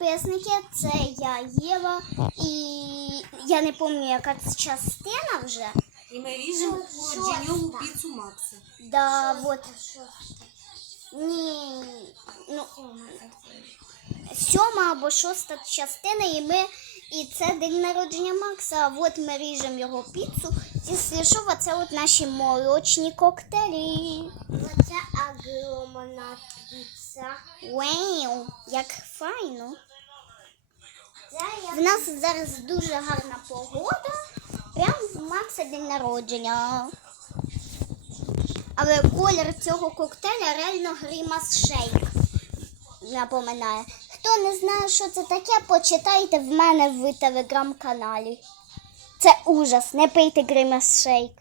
підписники. Це я Єва. І я не пам'ятаю, яка це частина вже. І ми ріжемо дженьову піцу Макса. Да, вот. Ні, ну, сьома або шоста частина, і ми. І це день народження Макса. А от ми ріжемо його піцу. Якщо що, це от наші молочні коктейлі. Оце огромна піца. Вау, як файно. В нас зараз дуже гарна погода. Прям в Макса день народження. Але колір цього коктейля реально гримас шейк. Напоминає. Хто не знає, що це таке, почитайте в мене в телеграм-каналі. Це ужас, не пийте гримас шейк.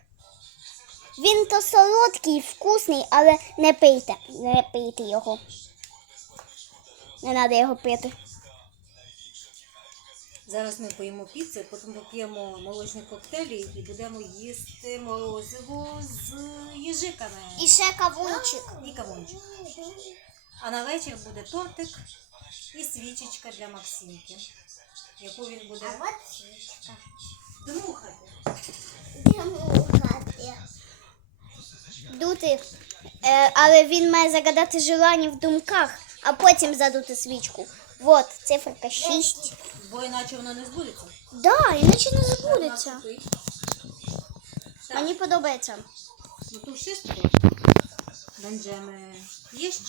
Він то солодкий, вкусний, але не пийте. Не пийте його. Не треба його пити. Зараз ми поїмо піцу, потім поп'ємо молочні коктейлі і будемо їсти морозиво з їжиками І ще кавунчик. і кавунчик. А на вечір буде тортик і свічечка для Максимки, яку він буде А от свічка. дмухати. Димухати. Дути. Е, але він має загадати желання в думках, а потім задути свічку. Вот, циферка 6. Бо іначе воно не збудеться. Да, іначе не збудеться. Мені подобається. ну то все Będziemy jeść